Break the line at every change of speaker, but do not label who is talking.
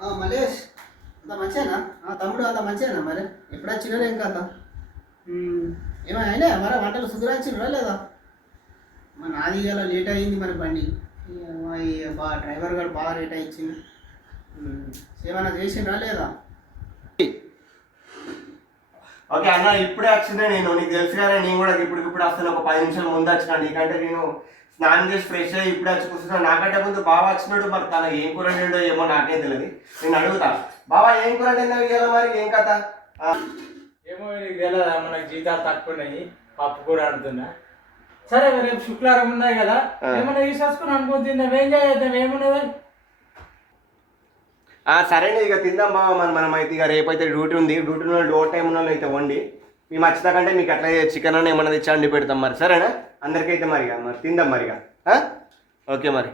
మలేష్ అంత మంచిదేనా తమ్ముడు అంత మంచిదేనా మరి? ఎప్పుడు వచ్చినా ఏం కథ? ఏమో అయినా మరి వంటలు సుధరాచిరా లేదా? మరి నాది ఇవాళ లేట్ అయ్యింది మరి బండి. ఏమో, బా డ్రైవర్ గారు బాగా లేట్ అయ్యింది ఏమైనా చేసిండ్రా లేదా?
ఓకే అన్న ఇప్పుడే వచ్చిందే నేను. నీకు తెలుసు కానీ నేను కూడా ఇప్పుడు ఇప్పుడు వస్తాను ఒక పది నిమిషాల ముందు వచ్చినా నీకంటే నేను స్నానం చేసి ఫ్రెష్ అయ్యి ఇప్పుడే వచ్చి కూర్చున్నాను నాకంటే ముందు బాగా వచ్చినాడు మరి. తన ఏం కూర వండిండో ఏమో నాకేం తెలియదు నేను అడుగుతా. బాబా ఏం కూర వండినావు ఇవాళ మరి? ఏం కథ?
ఏమో నీకు తెలియదా మనకు జీతాలు తక్కువ ఉన్నాయి. పప్పు కూర ఆడుతున్నా సరే మరి రేపు శుక్రవారం ఉన్నాయి కదా. ఏమన్నా తీసేసుకుని అనుకుని తిందాం. ఏం చేద్దాం? ఏమున్నది?
ఆ, సరేనే ఇక తిందాం బాబా మనం మనం అయితే ఇక రేపైతే డ్యూటీ ఉంది. డ్యూటీ ఉన్న ఓవర్ టైం ఉన్న అయితే వండి. మేము వచ్చేదాకంటే మీకు అట్లా చికెన్ అని ఏమన్నా తెచ్చి అండి పెడతాం మరి సరేనా? అందరికైతే మరి ఇక మరి తిందాం మరి ఇక ఓకే మరి.